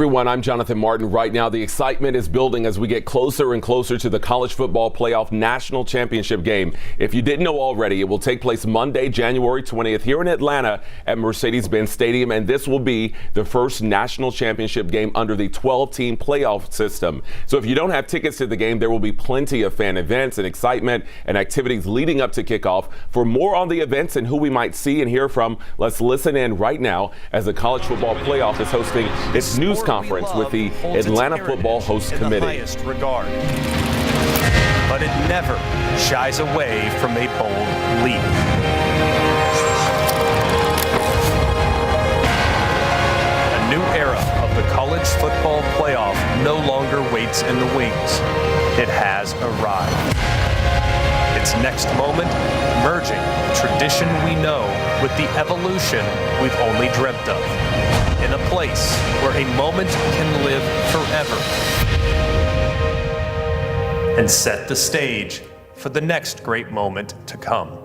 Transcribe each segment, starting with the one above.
everyone, I'm Jonathan Martin. Right now, the excitement is building as we get closer and closer to the College Football Playoff National Championship game. If you didn't know already, it will take place Monday, January 20th here in Atlanta at Mercedes-Benz Stadium, and this will be the first national championship game under the 12-team playoff system. So if you don't have tickets to the game, there will be plenty of fan events and excitement and activities leading up to kickoff. For more on the events and who we might see and hear from, let's listen in right now as the College Football Playoff is hosting its news conference with the Atlanta Football Host Committee. In the highest regard. But it never shies away from a bold leap. A new era of the College Football Playoff no longer waits in the wings. It has arrived. Its next moment, merging the tradition we know with the evolution we've only dreamt of. In a place where a moment can live forever. And set the stage for the next great moment to come.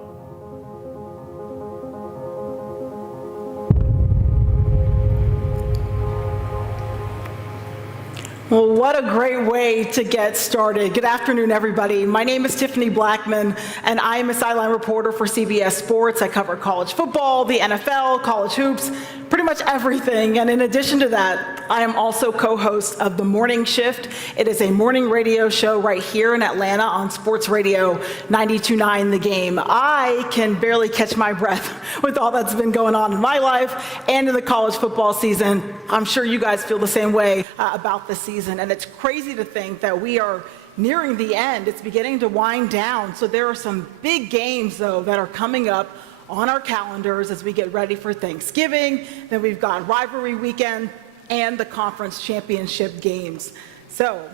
Well, what a great way to get started. Good afternoon, everybody. My name is Tiffany Blackman, and I am a sideline reporter for CBS Sports. I cover college football, the NFL, college hoops, pretty much everything. And in addition to that, I am also co-host of The Morning Shift. It is a morning radio show right here in Atlanta on Sports Radio 92.9 The Game. I can barely catch my breath with all that's been going on in my life and in the college football season. I'm sure you guys feel the same way about the season. And it's crazy to think that we are nearing the end. It's beginning to wind down. So there are some big games, though, that are coming up on our calendars as we get ready for Thanksgiving. Then we've got rivalry weekend and the conference championship games. So,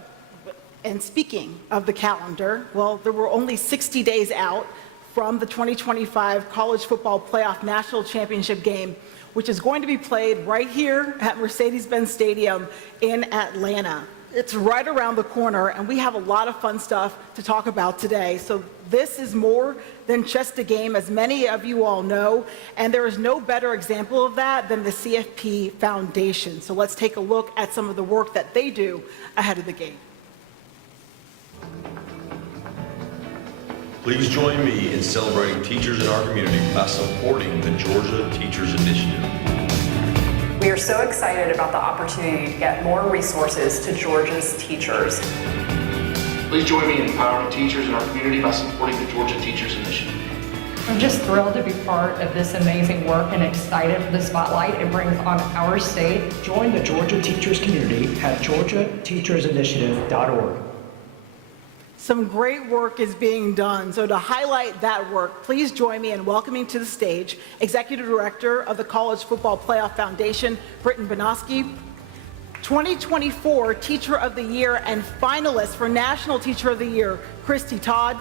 and speaking of the calendar, well, there were only 60 days out from the 2025 College Football Playoff National Championship game, which is going to be played right here at Mercedes-Benz Stadium in Atlanta. It's right around the corner, and we have a lot of fun stuff to talk about today. So this is more than just a game, as many of you all know, and there is no better example of that than the Cfp Foundation. So let's take a look at some of the work that they do ahead of the game. Please join me in celebrating teachers in our community by supporting the Georgia Teachers Initiative. We are so excited about the opportunity to get more resources to Georgia's teachers. Please join me in empowering teachers in our community by supporting the Georgia Teachers Initiative. I'm just thrilled to be part of this amazing work and excited for the spotlight it brings on our state. Join the Georgia teachers community at georgiateachersinitiative.org. Some great work is being done. So to highlight that work, please join me in welcoming to the stage Executive Director of the College Football Playoff Foundation, Britton Benoski, 2024 Teacher of the Year and finalist for National Teacher of the Year, Christy Todd,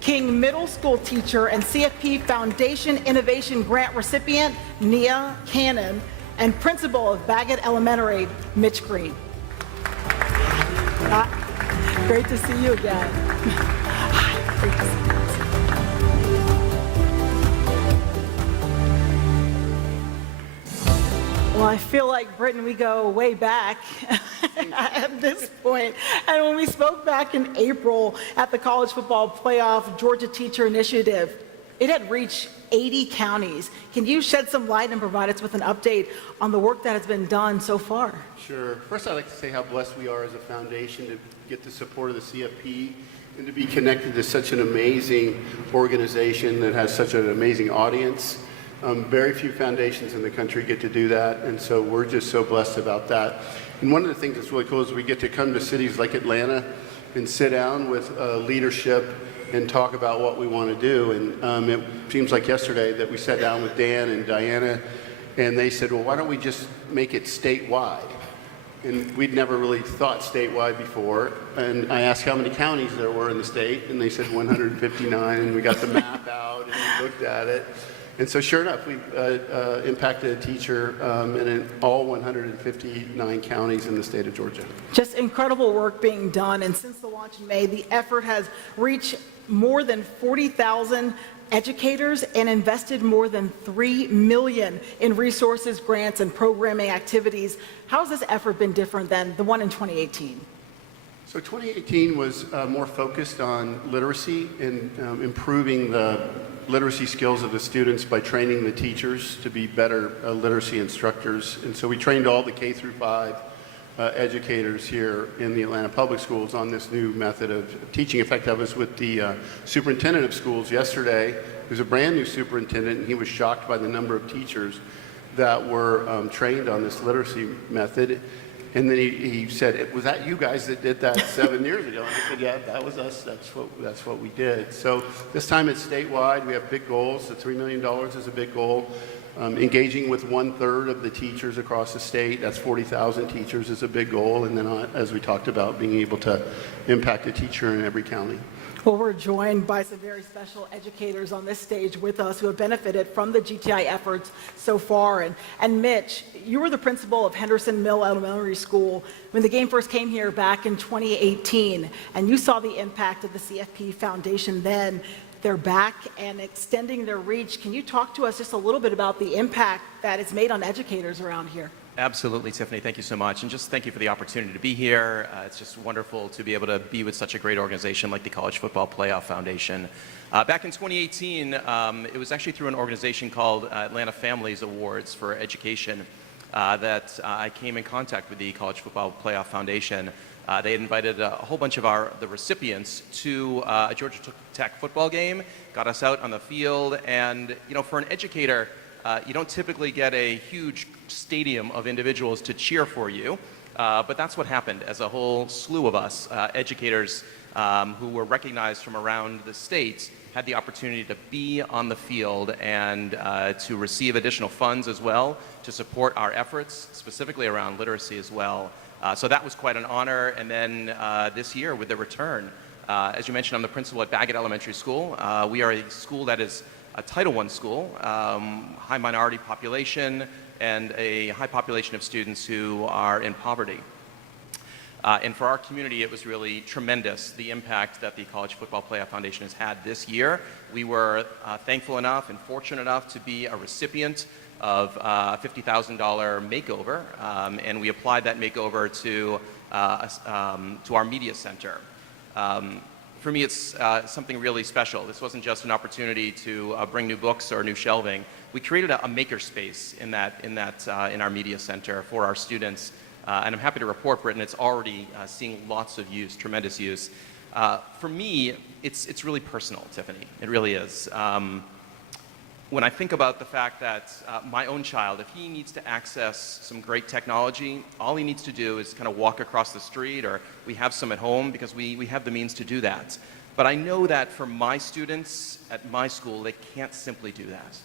King Middle School teacher and CFP Foundation Innovation Grant recipient, Nia Cannon, and Principal of Baggett Elementary, Mitch Green. Great to see you again. Hi, great to see you. Well, I feel like, Britton, we go way back at this point. And when we spoke back in April at the College Football Playoff Georgia Teacher Initiative, it had reached 80 counties. Can you shed some light and provide us with an update on the work that has been done so far? Sure. First, I'd like to say how blessed we are as a foundation to get the support of the CFP and to be connected to such an amazing organization that has such an amazing audience. Very few foundations in the country get to do that, and so we're just so blessed about that. And one of the things that's really cool is we get to come to cities like Atlanta and sit down with leadership and talk about what we want to do. And it seems like yesterday that we sat down with Dan and Diana, and they said, well, why don't we just make it statewide? And we'd never really thought statewide before. And I asked how many counties there were in the state, and they said 159, and we got the map out and we looked at it. And so sure enough, we impacted a teacher in all 159 counties in the state of Georgia. Just incredible work being done. And since the launch in May, the effort has reached more than 40,000 educators and invested more than $3 million in resources, grants, and programming activities. How has this effort been different than the one in 2018? So 2018 was more focused on literacy and improving the literacy skills of the students by training the teachers to be better literacy instructors. And so we trained all the K through 5 educators here in the Atlanta Public Schools on this new method of teaching. In fact, I was with the superintendent of schools yesterday, who's a brand new superintendent, and he was shocked by the number of teachers that were trained on this literacy method. And then he said, "Was that you guys that did that 7 years ago?" And I said, "Yeah, that was us. That's what we did." So this time it's statewide. We have big goals. The $3 million is a big goal. Engaging with 1/3 of the teachers across the state, that's 40,000 teachers, is a big goal. And then, as we talked about, being able to impact a teacher in every county. Well, we're joined by some very special educators on this stage with us who have benefited from the GTI efforts so far. And Mitch, you were the principal of Henderson Mill Elementary School when the game first came here back in 2018, and you saw the impact of the CFP Foundation then. They're back and extending their reach. Can you talk to us just a little bit about the impact that it's made on educators around here? Absolutely, Tiffany. Thank you so much. And just thank you for the opportunity to be here. It's just wonderful to be able to be with such a great organization like the College Football Playoff Foundation. Back in 2018, it was actually through an organization called Atlanta Families Awards for Education that I came in contact with the College Football Playoff Foundation. They had invited a whole bunch of the recipients to a Georgia Tech football game, got us out on the field, and for an educator, you don't typically get a huge stadium of individuals to cheer for you, but that's what happened as a whole slew of us, educators who were recognized from around the state, had the opportunity to be on the field and to receive additional funds as well to support our efforts, specifically around literacy as well. So that was quite an honor. And then this year with the return, as you mentioned, I'm the principal at Baggett Elementary School. We are a school that is a Title I school, high minority population, and a high population of students who are in poverty. And for our community, it was really tremendous, the impact that the College Football Playoff Foundation has had this year. We were thankful enough and fortunate enough to be a recipient of a $50,000 makeover, and we applied that makeover to our media center. For me, it's something really special. This wasn't just an opportunity to bring new books or new shelving. We created a maker space in our media center for our students, and I'm happy to report, Britton, it's already seeing lots of use, tremendous use. For me, it's really personal, Tiffany. It really is. When I think about the fact that my own child, if he needs to access some great technology, all he needs to do is kind of walk across the street, or we have some at home because we have the means to do that. But I know that for my students at my school, they can't simply do that.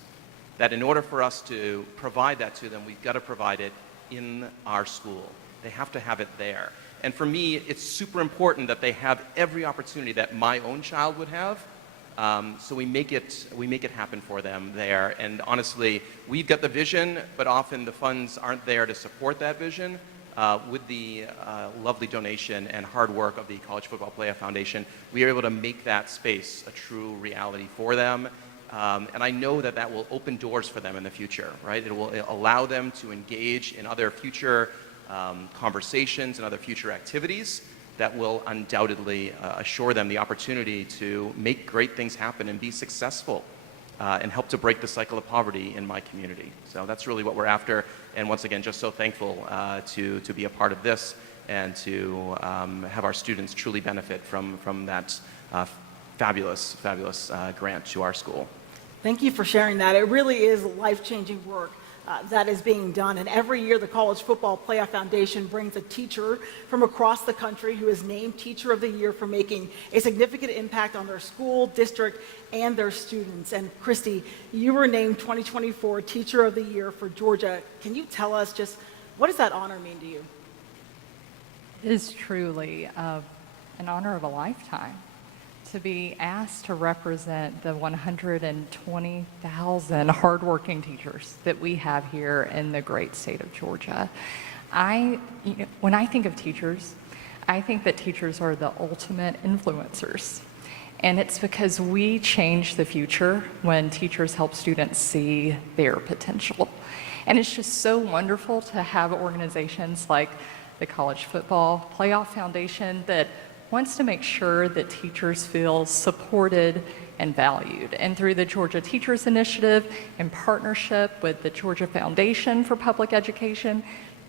That in order for us to provide that to them, we've got to provide it in our school. They have to have it there. And for me, it's super important that they have every opportunity that my own child would have. So we make it happen for them there. And honestly, we've got the vision, but often the funds aren't there to support that vision. With the lovely donation and hard work of the College Football Playoff Foundation, we are able to make that space a true reality for them. And I know that that will open doors for them in the future, right? It will allow them to engage in other future conversations and other future activities that will undoubtedly assure them the opportunity to make great things happen and be successful and help to break the cycle of poverty in my community. So that's really what we're after. And once again, just so thankful to be a part of this and to have our students truly benefit from that fabulous grant to our school. Thank you for sharing that. It really is life-changing work that is being done. And every year, the College Football Playoff Foundation brings a teacher from across the country who is named Teacher of the Year for making a significant impact on their school, district, and their students. And Christy, you were named 2024 Teacher of the Year for Georgia. Can you tell us just what does that honor mean to you? It is truly an honor of a lifetime to be asked to represent the 120,000 hardworking teachers that we have here in the great state of Georgia. When I think of teachers, I think that teachers are the ultimate influencers. And it's because we change the future when teachers help students see their potential. And it's just so wonderful to have organizations like the College Football Playoff Foundation that wants to make sure that teachers feel supported and valued. And through the Georgia Teachers Initiative, in partnership with the Georgia Foundation for Public Education,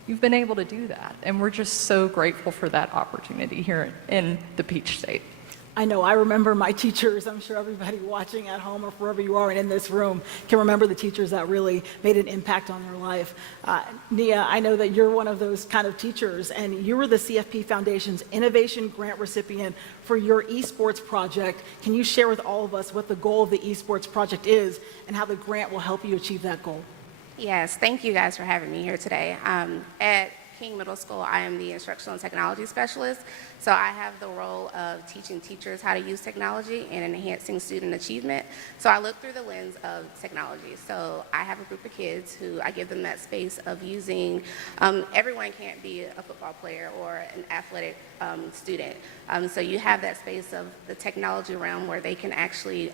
you've been able to do that. And we're just so grateful for that opportunity here in the Peach State. I know, I remember my teachers. I'm sure everybody watching at home or wherever you are and in this room can remember the teachers that really made an impact on their life. Nia, I know that you're one of those kind of teachers, and you were the CFP Foundation's Innovation Grant recipient for your esports project. Can you share with all of us what the goal of the esports project is and how the grant will help you achieve that goal? Yes, thank you guys for having me here today. At King Middle School, I am the instructional and technology specialist, so I have the role of teaching teachers how to use technology and enhancing student achievement. So I look through the lens of technology. So I have a group of kids who I give them that space of using, everyone can't be a football player or an athletic student. So you have that space of the technology realm where they can actually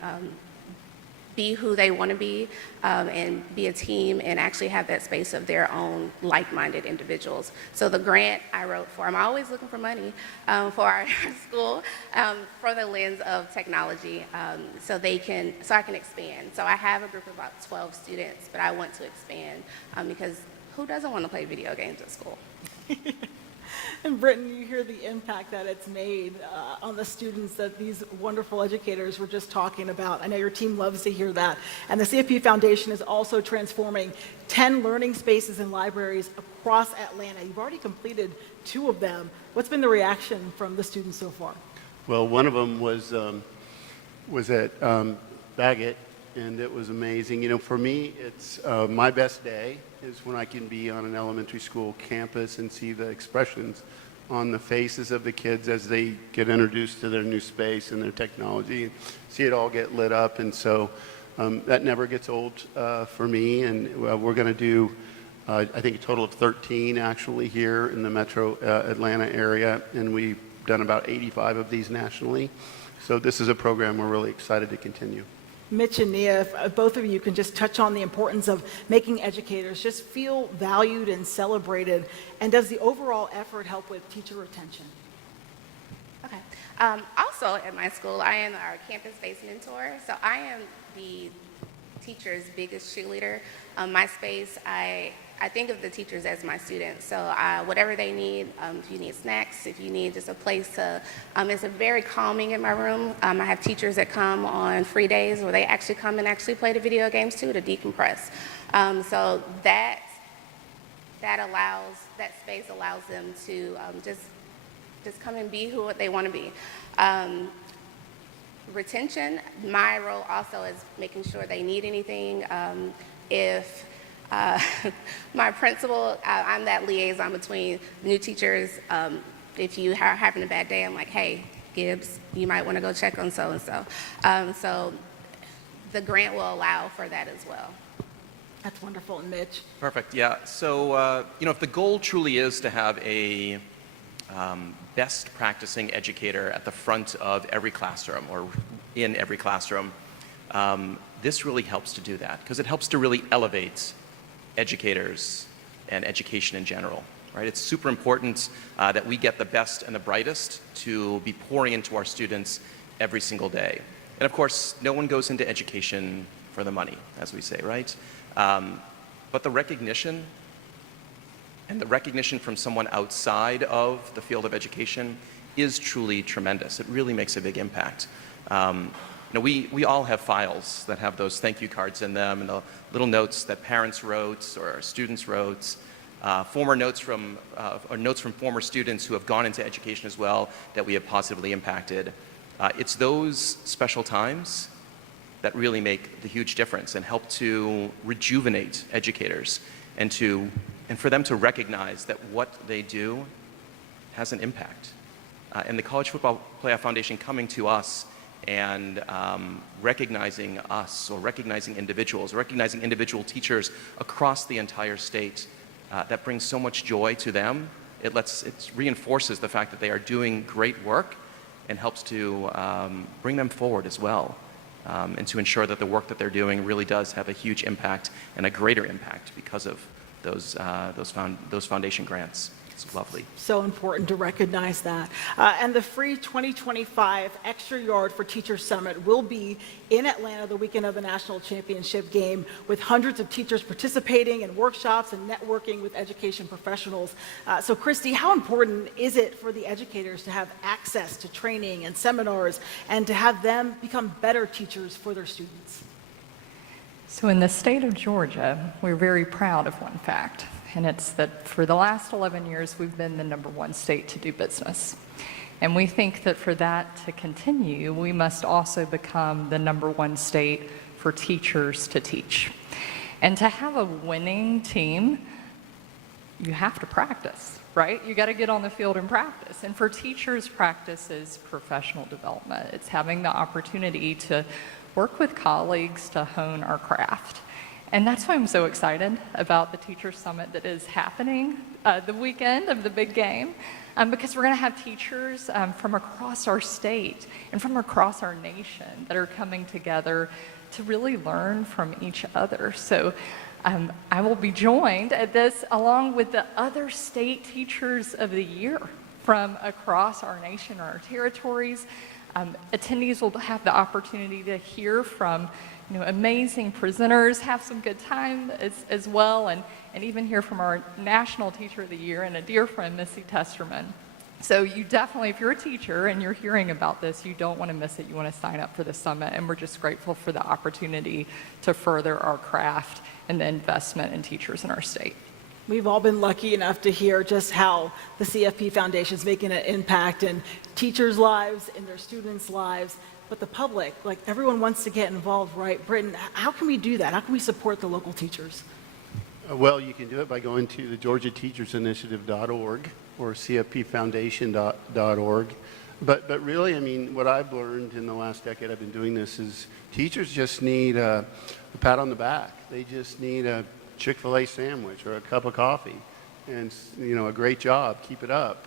be who they want to be and be a team and actually have that space of their own like-minded individuals. So the grant I wrote for, I'm always looking for money for our school for the lens of technology so I can expand. So I have a group of about 12 students, but I want to expand because who doesn't want to play video games at school? And Britton, you hear the impact that it's made on the students that these wonderful educators were just talking about. I know your team loves to hear that. And the CFP Foundation is also transforming 10 learning spaces and libraries across Atlanta. You've already completed 2 of them. What's been the reaction from the students so far? Well, one of them was at Baggett, and it was amazing. You know, for me, it's my best day is when I can be on an elementary school campus and see the expressions on the faces of the kids as they get introduced to their new space and their technology, and see it all get lit up. And so that never gets old for me. And we're going to do, I think, a total of 13 actually here in the metro Atlanta area, and we've done about 85 of these nationally. So this is a program we're really excited to continue. Mitch and Nia, if both of you can just touch on the importance of making educators just feel valued and celebrated, and does the overall effort help with teacher retention? Okay. Also at my school, I am our campus-based mentor, so I am the teacher's biggest cheerleader. My space, I think of the teachers as my students, so whatever they need, if you need snacks, if you need just a place to, it's very calming in my room. I have teachers that come on free days where they actually come and actually play the video games too to decompress. So that space allows them to just come and be who they want to be. Retention, my role also is making sure they need anything. If my principal, I'm that liaison between new teachers. If you are having a bad day, I'm like, hey, Gibbs, you might want to go check on so-and-so. So the grant will allow for that as well. That's wonderful. And Mitch? Perfect, yeah. So, if the goal truly is to have a best practicing educator at the front of every classroom or in every classroom, this really helps to do that because it helps to really elevate educators and education in general, right? It's super important that we get the best and the brightest to be pouring into our students every single day. And of course, no one goes into education for the money, as we say, right? But the recognition and the recognition from someone outside of the field of education is truly tremendous. It really makes a big impact. We all have files that have those thank you cards in them and the little notes that parents wrote or students wrote, former notes from former students who have gone into education as well that we have positively impacted. It's those special times that really make the huge difference and help to rejuvenate educators and for them to recognize that what they do has an impact. And the College Football Playoff Foundation coming to us and recognizing us or recognizing individuals, recognizing individual teachers across the entire state, that brings so much joy to them. It reinforces the fact that they are doing great work and helps to bring them forward as well, and to ensure that the work that they're doing really does have a huge impact and a greater impact because of those foundation grants. It's lovely. So important to recognize that. And the free 2025 Extra Yard for Teachers Summit will be in Atlanta the weekend of the National Championship game, with hundreds of teachers participating in workshops and networking with education professionals. So Christy, how important is it for the educators to have access to training and seminars and to have them become better teachers for their students? So in the state of Georgia, we're very proud of one fact, and it's that for the last 11 years, we've been the #1 state to do business. And we think that for that to continue, we must also become the #1 state for teachers to teach. And to have a winning team, you have to practice, right? You got to get on the field and practice. And for teachers, practice is professional development. It's having the opportunity to work with colleagues to hone our craft. And that's why I'm so excited about the Teacher Summit that is happening the weekend of the big game, because we're going to have teachers from across our state and from across our nation that are coming together to really learn from each other. So I will be joined at this along with the other state teachers of the year from across our nation or our territories. Attendees will have the opportunity to hear from amazing presenters, have some good time as well, and even hear from our National Teacher of the Year and a dear friend, Missy Testerman. So you definitely, if you're a teacher and you're hearing about this, you don't want to miss it. You want to sign up for the summit, and we're just grateful for the opportunity to further our craft and the investment in teachers in our state. We've all been lucky enough to hear just how the CFP Foundation is making an impact in teachers' lives, in their students' lives, but the public, like everyone wants to get involved, right? Britton, how can we do that? How can we support the local teachers? Well, you can do it by going to the GeorgiaTeachersInitiative.org or CFPFoundation.org. But really, I mean, what I've learned in the last decade I've been doing this is teachers just need a pat on the back. They just need a Chick-fil-A sandwich or a cup of coffee and, a great job, keep it up.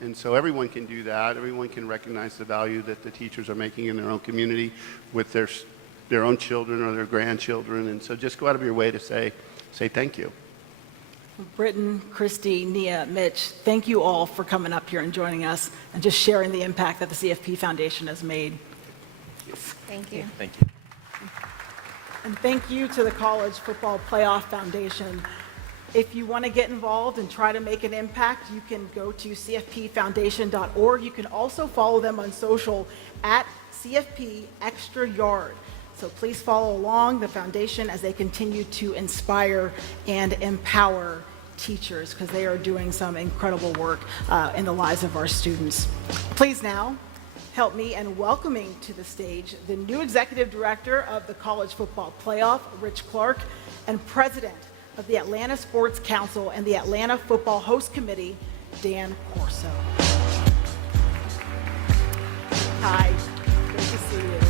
And so everyone can do that. Everyone can recognize the value that the teachers are making in their own community with their own children or their grandchildren. And so just go out of your way to say thank you. Britton, Christy, Nia, Mitch, thank you all for coming up here and joining us and just sharing the impact that the CFP Foundation has made. Thank you. Thank you. And thank you to the College Football Playoff Foundation. If you want to get involved and try to make an impact, you can go to cfpfoundation.org. You can also follow them on social at CFP Extra Yard. So please follow along the foundation as they continue to inspire and empower teachers, because they are doing some incredible work in the lives of our students. Please now help me in welcoming to the stage the new Executive Director of the College Football Playoff, Rich Clark, and President of the Atlanta Sports Council and the Atlanta Football Host Committee, Dan Corso. Hi, great to see you.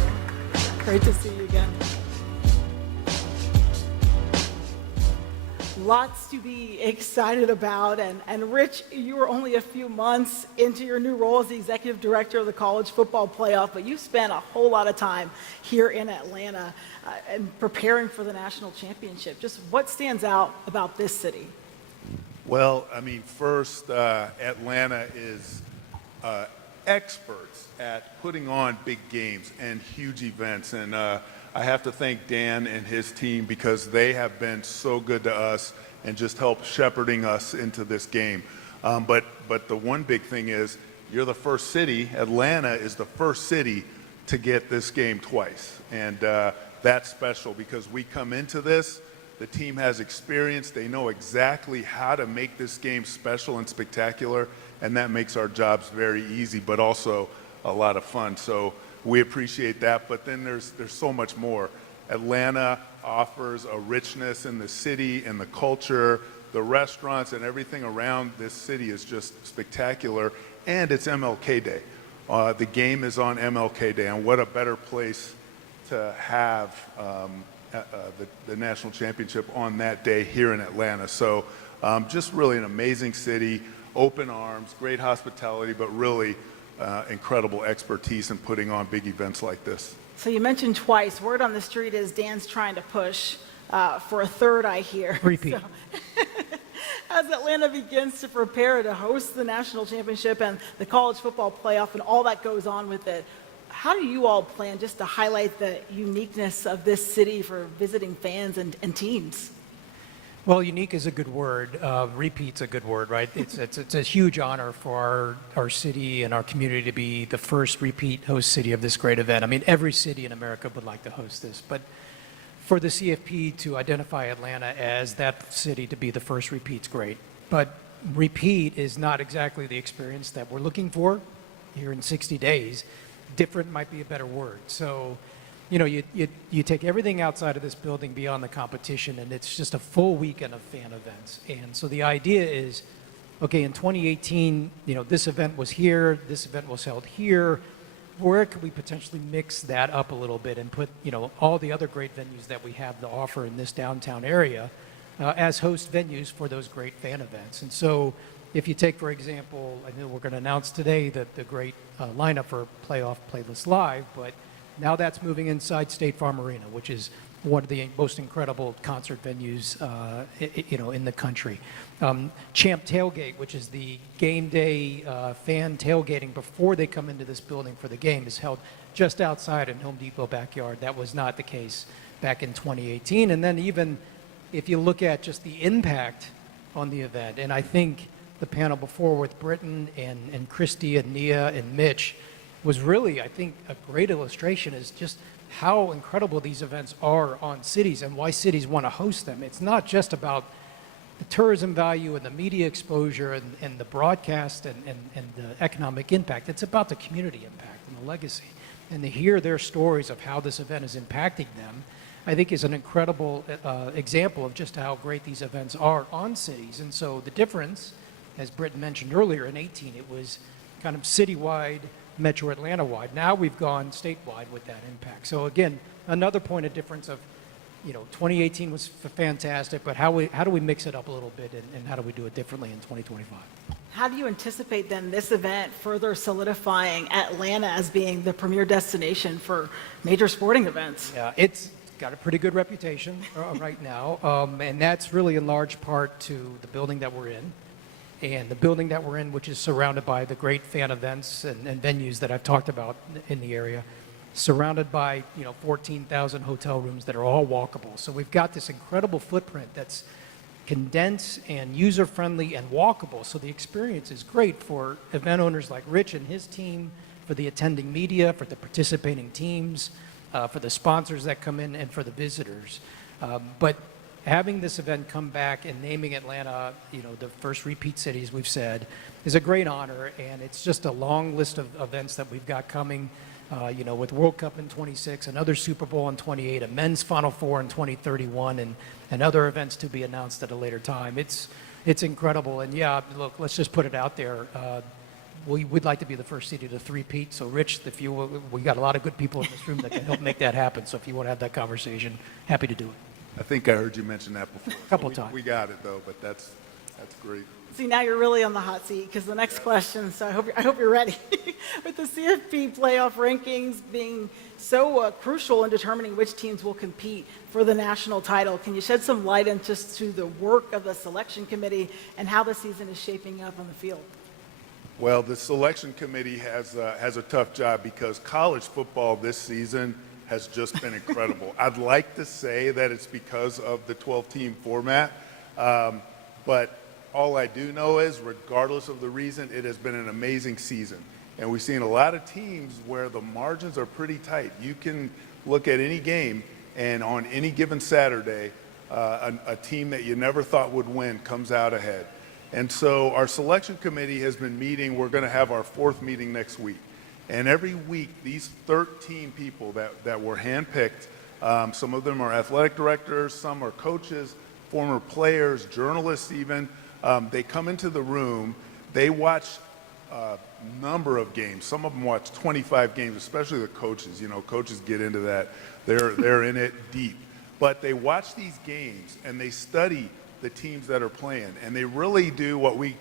Great to see you again. Lots to be excited about, and Rich, you were only a few months into your new role as the Executive Director of the College Football Playoff, but you spent a whole lot of time here in Atlanta and preparing for the national championship. Just what stands out about this city? Well, I mean, first, Atlanta is experts at putting on big games and huge events, and I have to thank Dan and his team because they have been so good to us and just help shepherding us into this game. But the one big thing is you're the first city, Atlanta is the first city to get this game twice. And that's special because we come into this, the team has experience, they know exactly how to make this game special and spectacular, and that makes our jobs very easy, but also a lot of fun. So we appreciate that, but then there's so much more. Atlanta offers a richness in the city and the culture, the restaurants and everything around this city is just spectacular, and it's MLK Day. The game is on MLK Day, and what a better place to have the national championship on that day here in Atlanta. So just really an amazing city, open arms, great hospitality, but really incredible expertise in putting on big events like this. So you mentioned twice, word on the street is Dan's trying to push for a third, I hear. Repeat. So, as Atlanta begins to prepare to host the national championship and the college football playoff and all that goes on with it, how do you all plan just to highlight the uniqueness of this city for visiting fans and teams? Well, unique is a good word. Repeat's a good word, right? It's a huge honor for our city and our community to be the first repeat host city of this great event. I mean, every city in America would like to host this, but for the CFP to identify Atlanta as that city to be the first repeat's great. But repeat is not exactly the experience that we're looking for here in 60 days. Different might be a better word. So, you know, you take everything outside of this building beyond the competition, and it's just a full weekend of fan events. And so the idea is, okay, in 2018, you know, this event was here, this event was held here. Where could we potentially mix that up a little bit and put, you know, all the other great venues that we have to offer in this downtown area as host venues for those great fan events? And so if you take, for example, I know we're going to announce today that the great lineup for Playoff Playlist Live, but now that's moving inside State Farm Arena, which is one of the most incredible concert venues, you know, in the country. Champ Tailgate, which is the game day fan tailgating before they come into this building for the game, is held just outside in Home Depot backyard. That was not the case back in 2018. And then even if you look at just the impact on the event, and I think the panel before with Britton and Christy and Nia and Mitch was really, I think, a great illustration is just how incredible these events are on cities and why cities want to host them. It's not just about the tourism value and the media exposure and the broadcast and the economic impact. It's about the community impact and the legacy. And to hear their stories of how this event is impacting them, I think is an incredible example of just how great these events are on cities. And so the difference, as Britton mentioned earlier, in 18, it was kind of citywide, Metro Atlanta-wide. Now we've gone statewide with that impact. So again, another point of difference of, you know, 2018 was fantastic, but how do we mix it up a little bit and how do we do it differently in 2025? How do you anticipate then this event further solidifying Atlanta as being the premier destination for major sporting events? Yeah, it's got a pretty good reputation right now, and that's really in large part to the building that we're in. And the building that we're in, which is surrounded by the great fan events and venues that I've talked about in the area, surrounded by, you know, 14,000 hotel rooms that are all walkable. So we've got this incredible footprint that's condensed and user-friendly and walkable. So the experience is great for event owners like Rich and his team, for the attending media, for the participating teams, for the sponsors that come in, and for the visitors. But having this event come back and naming Atlanta, you know, the first repeat city, as we've said, is a great honor, and it's just a long list of events that we've got coming, you know, with World Cup in 26, another Super Bowl in 28, a men's Final Four in 2031, and other events to be announced at a later time. It's incredible, and yeah, look, let's just put it out there. We would like to be the first city to three-peat, so Rich, we got a lot of good people in this room that can help make that happen, so if you want to have that conversation, happy to do it. I think I heard you mention that before. A couple times. We got it though, but that's great. See, now you're really on the hot seat because the next question, so I hope you're ready. With the CFP playoff rankings being so crucial in determining which teams will compete for the national title, can you shed some light into the work of the selection committee and how the season is shaping up on the field? Well, the selection committee has a tough job because college football this season has just been incredible. I'd like to say that it's because of the 12-team format, but all I do know is, regardless of the reason, it has been an amazing season. And we've seen a lot of teams where the margins are pretty tight. You can look at any game, and on any given Saturday, a team that you never thought would win comes out ahead. And so our selection committee has been meeting. We're going to have our 4th meeting next week. And every week, these 13 people that were handpicked, some of them are athletic directors, some are coaches, former players, journalists even, they come into the room, they watch a number of games. Some of them watch 25 games, especially the coaches. You know, coaches get into that. They're in it deep. But they watch these games, and they study the teams that are playing, and they really do what we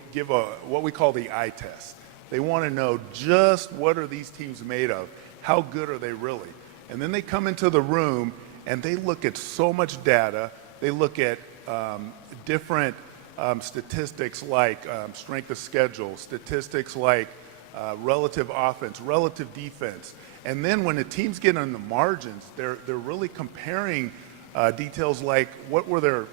call the eye test. They want to know just what are these teams made of? How good are they really? And then they come into the room and they look at so much data. They look at different statistics like strength of schedule, statistics like relative offense, relative defense. And then when the teams get on the margins, they're really comparing details like what were their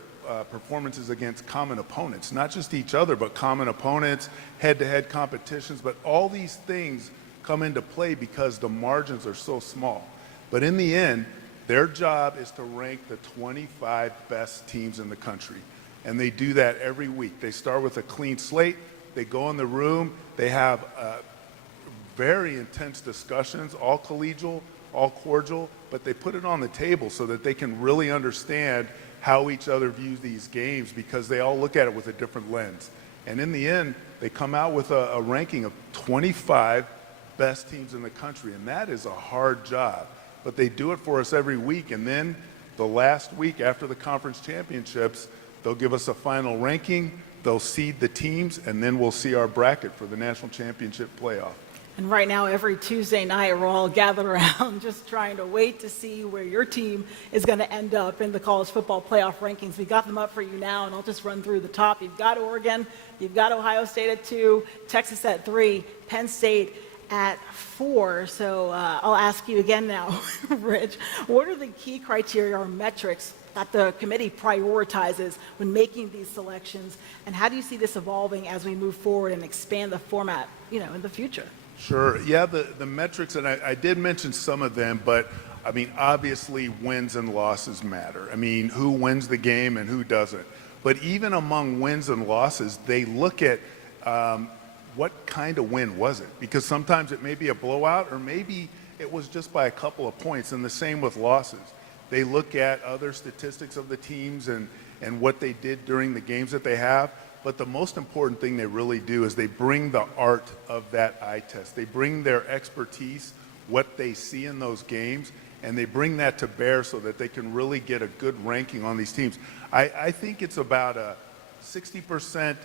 performances against common opponents, not just each other, but common opponents, head-to-head competitions. But all these things come into play because the margins are so small. But in the end, their job is to rank the 25 best teams in the country. And they do that every week. They start with a clean slate. They go in the room. They have very intense discussions, all collegial, all cordial, but they put it on the table so that they can really understand how each other views these games, because they all look at it with a different lens. And in the end, they come out with a ranking of 25 best teams in the country, and that is a hard job. But they do it for us every week, and then the last week after the conference championships, they'll give us a final ranking, they'll seed the teams, and then we'll see our bracket for the national championship playoff. And right now, every Tuesday night, we're all gathered around just trying to wait to see where your team is going to end up in the college football playoff rankings. We got them up for you now, and I'll just run through the top. You've got Oregon, you've got Ohio State at 2, Texas at 3, Penn State at 4. So I'll ask you again now, Rich, what are the key criteria or metrics that the committee prioritizes when making these selections, and how do you see this evolving as we move forward and expand the format, in the future? Sure. Yeah, the metrics, and I did mention some of them, but I mean, obviously wins and losses matter. I mean, who wins the game and who doesn't. But even among wins and losses, they look at what kind of win was it? Because sometimes it may be a blowout, or maybe it was just by a couple of points, and the same with losses. They look at other statistics of the teams and what they did during the games that they have. But the most important thing they really do is they bring the art of that eye test. They bring their expertise, what they see in those games, and they bring that to bear so that they can really get a good ranking on these teams. I think it's about a 60%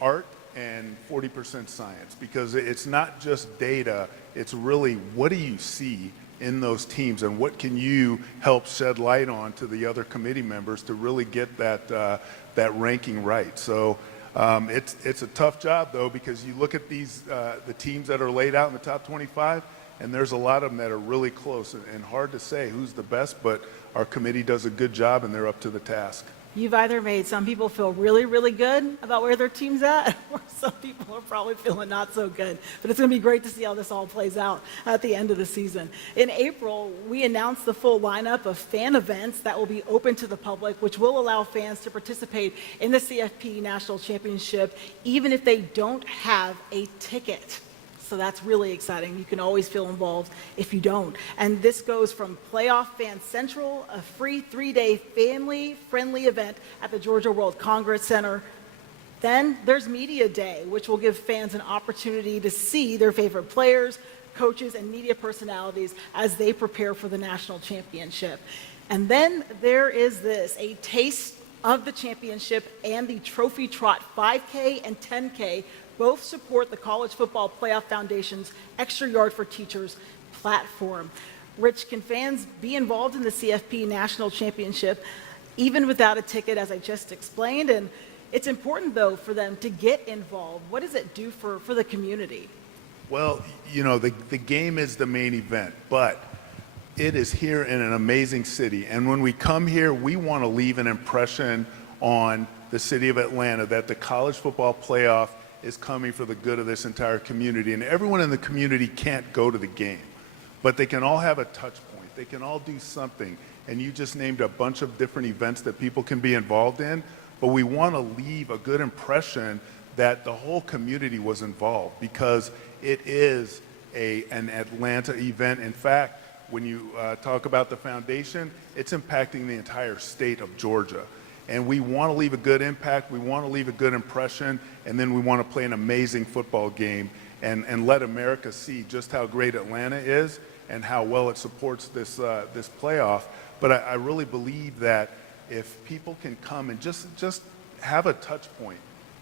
art and 40% science, because it's not just data, it's really what do you see in those teams and what can you help shed light on to the other committee members to really get that ranking right. So it's a tough job, though, because you look at these the teams that are laid out in the top 25, and there's a lot of them that are really close and hard to say who's the best, but our committee does a good job and they're up to the task. You've either made some people feel really, really good about where their team's at, or some people are probably feeling not so good. But it's going to be great to see how this all plays out at the end of the season. In April, we announced the full lineup of fan events that will be open to the public, which will allow fans to participate in the CFP National Championship, even if they don't have a ticket. So that's really exciting. You can always feel involved if you don't. And this goes from Playoff Fan Central, a free 3-day family-friendly event at the Georgia World Congress Center. Then there's Media Day, which will give fans an opportunity to see their favorite players, coaches, and media personalities as they prepare for the national championship. And then there is this, a taste of the championship and the Trophy Trot 5K and 10K. Both support the College Football Playoff Foundation's Extra Yard for Teachers platform. Rich, can fans be involved in the CFP National Championship even without a ticket, as I just explained? And it's important, though, for them to get involved. What does it do for the community? Well, the game is the main event, but it is here in an amazing city. And when we come here, we want to leave an impression on the city of Atlanta that the College Football Playoff is coming for the good of this entire community. And everyone in the community can't go to the game, but they can all have a touch point. They can all do something. And you just named a bunch of different events that people can be involved in, but we want to leave a good impression that the whole community was involved, because it is an Atlanta event. In fact, when you talk about the foundation, it's impacting the entire state of Georgia. And we want to leave a good impact, we want to leave a good impression, and then we want to play an amazing football game and let America see just how great Atlanta is and how well it supports this playoff. But I really believe that if people can come and just have a touch point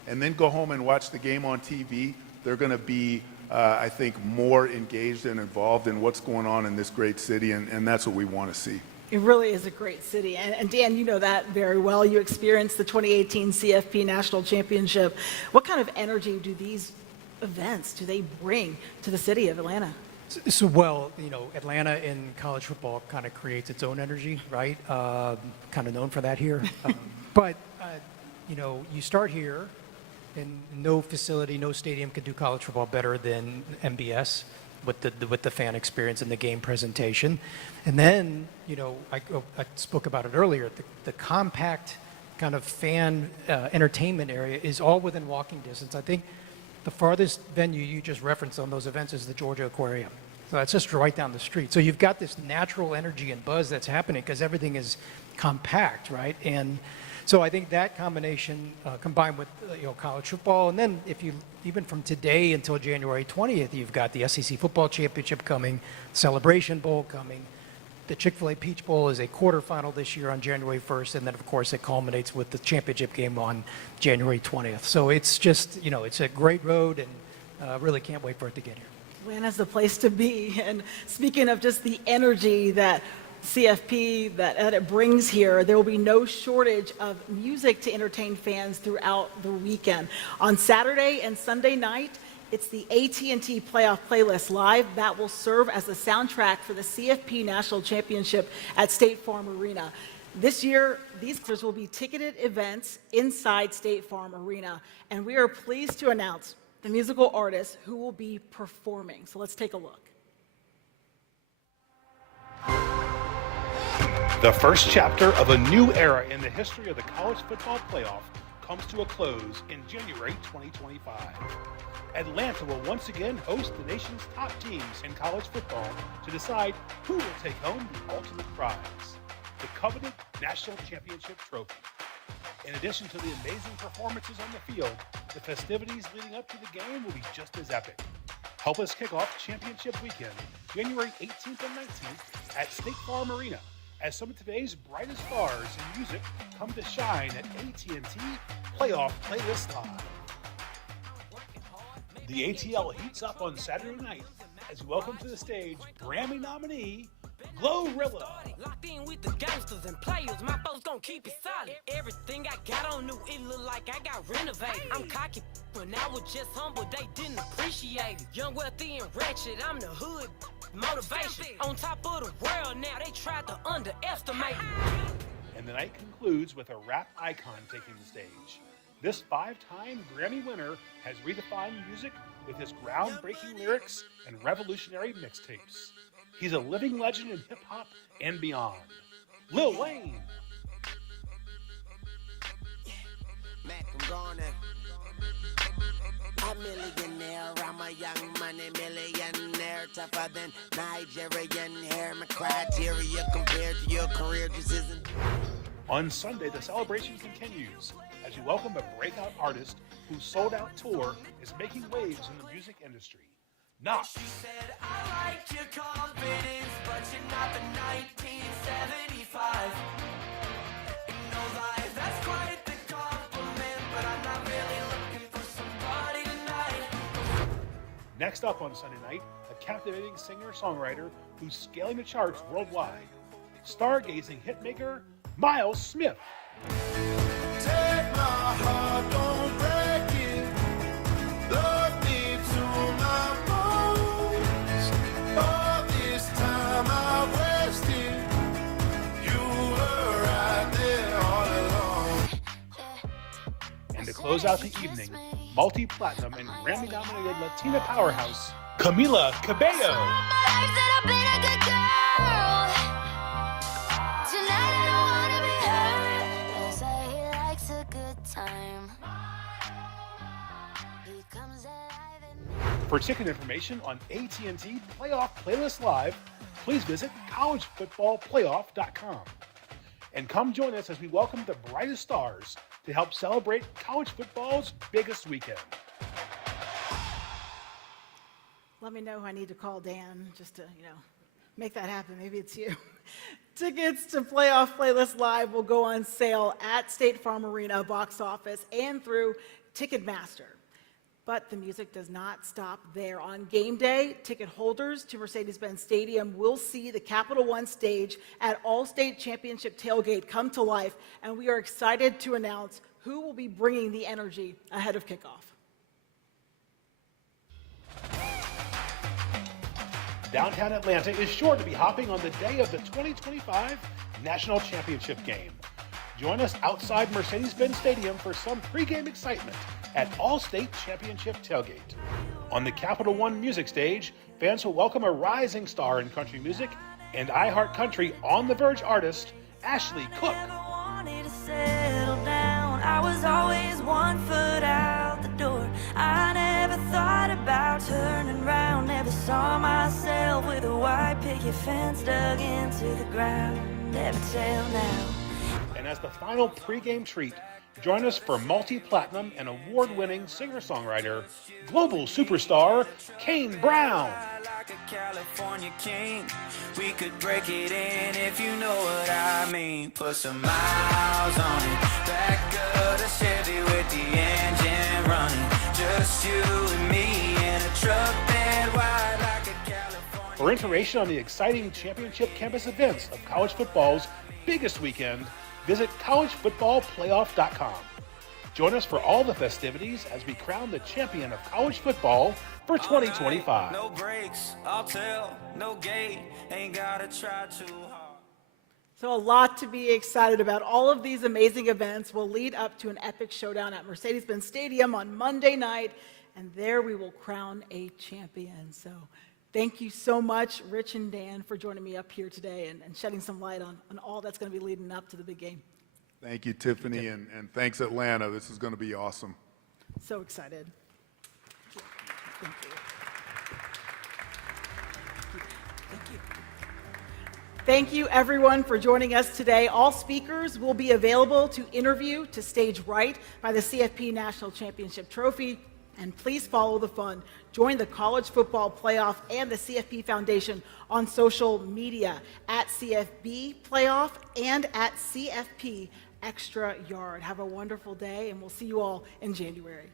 and then go home and watch the game on TV, they're going to be I think, more engaged and involved in what's going on in this great city, and that's what we want to see. It really is a great city. And Dan, you know that very well. You experienced the 2018 CFP National Championship. What kind of energy do these events, do they bring to the city of Atlanta? So, well, you know, Atlanta in college football kind of creates its own energy, right? Kind of known for that here. But, you know, you start here, and no facility, no stadium could do college football better than MBS with the fan experience and the game presentation. And then, you know, I spoke about it earlier, the compact kind of fan entertainment area is all within walking distance. I think the farthest venue you just referenced on those events is the Georgia Aquarium. So that's just right down the street. So you've got this natural energy and buzz that's happening because everything is compact, right? And so I think that combination combined with you know, college football, and then if you even from today until January 20th, you've got the SEC Football Championship coming, Celebration Bowl coming. The Chick-fil-A Peach Bowl is a quarterfinal this year on January 1st, and then of course it culminates with the championship game on January 20th. So it's just, you know, it's a great road, and really can't wait for it to get here. Atlanta's the place to be. And speaking of just the energy that CFP that it brings here, there will be no shortage of music to entertain fans throughout the weekend. On Saturday and Sunday night, it's the AT&T Playoff Playlist Live that will serve as the soundtrack for the CFP National Championship at State Farm Arena. This year, these will be ticketed events inside State Farm Arena, and we are pleased to announce the musical artists who will be performing. So let's take a look. The first chapter of a new era in the history of the college football playoff comes to a close in January 2025. Atlanta will once again host the nation's top teams in college football to decide who will take home the ultimate prize, the coveted national championship trophy. In addition to the amazing performances on the field, the festivities leading up to the game will be just as epic. Help us kick off championship weekend, January 18th and 19th at State Farm Arena, as some of today's brightest stars in music come to shine at AT&T Playoff Playlist Live. The ATL heats up on Saturday night as we welcome to the stage Grammy nominee Glorilla. Locked in with the gangsters and players, my folks gon' keep it solid. Everything I got on new, it look like I got renovated. I'm cocky when I was just humble, they didn't appreciate it. Young, wealthy, and wretched, I'm the hood motivation. On top of the world now, they tried to underestimate it. And the night concludes with a rap icon taking the stage. This 5-time Grammy winner has redefined music with his groundbreaking lyrics and revolutionary mixtapes. He's a living legend in hip-hop and beyond. Lil Wayne. Mac, I'm gonna. A millionaire, I'm a young money millionaire, tougher than Nigerian hair. My criteria compared to your career just isn't. On Sunday, the celebration continues as we welcome a breakout artist whose sold-out tour is making waves in the music industry. Knox. She said, I like your confidence, but you're not the 1975. No lies, that's quite the compliment, but I'm not really looking for somebody tonight. Next up on Sunday night, a captivating singer-songwriter who's scaling the charts worldwide. Stargazing hitmaker Miles Smith. Take my heart, don't break it. Love me to my bones. All this time I wasted. You were right there all along. And to close out the evening, multi-platinum and Grammy-nominated Latina powerhouse Camila Cabello. For ticket information on AT&T Playoff Playlist Live, please visit collegefootballplayoff.com. And come join us as we welcome the brightest stars to help celebrate college football's biggest weekend. Let me know who I need to call Dan just to, make that happen. Maybe it's you. Tickets to Playoff Playlist Live will go on sale at State Farm Arena box office and through Ticketmaster. But the music does not stop there. On game day, ticket holders to Mercedes-Benz Stadium will see the Capital One stage at All-State Championship Tailgate come to life, and we are excited to announce who will be bringing the energy ahead of kickoff. Downtown Atlanta is sure to be hopping on the day of the 2025 National Championship game. Join us outside Mercedes-Benz Stadium for some pregame excitement at All-State Championship Tailgate. On the Capital One music stage, fans will welcome a rising star in country music and iHeart Country On the Verge artist, Ashley Cook. I was always 1 foot out the door. I never thought about turning around. Never saw myself with a white picket fence dug into the ground. Never tell now. And as the final pregame treat, join us for multi-platinum and award-winning singer-songwriter, global superstar, Kane Brown. Like a California king, we could break it in if you know what I mean. Put some miles on it, back of the Chevy with the engine running. Just you and me in a truck bed wide like a California. For information on the exciting championship campus events of college football's biggest weekend, visit collegefootballplayoff.com. Join us for all the festivities as we crown the champion of college football for 2025. No breaks, I'll tell, no gate, ain't gotta try too hard. So a lot to be excited about. All of these amazing events will lead up to an epic showdown at Mercedes-Benz Stadium on Monday night, and there we will crown a champion. So thank you so much, Rich and Dan, for joining me up here today and shedding some light on all that's going to be leading up to the big game. Thank you, Tiffany, and thanks, Atlanta. This is going to be awesome. So excited. Thank you. Thank you. Thank you, everyone, for joining us today. All speakers will be available to interview to stage right by the CFP National Championship Trophy. And please follow the fun. Join the College Football Playoff and the CFP Foundation on social media at CFB Playoff and at CFP Extra Yard. Have a wonderful day, and we'll see you all in January.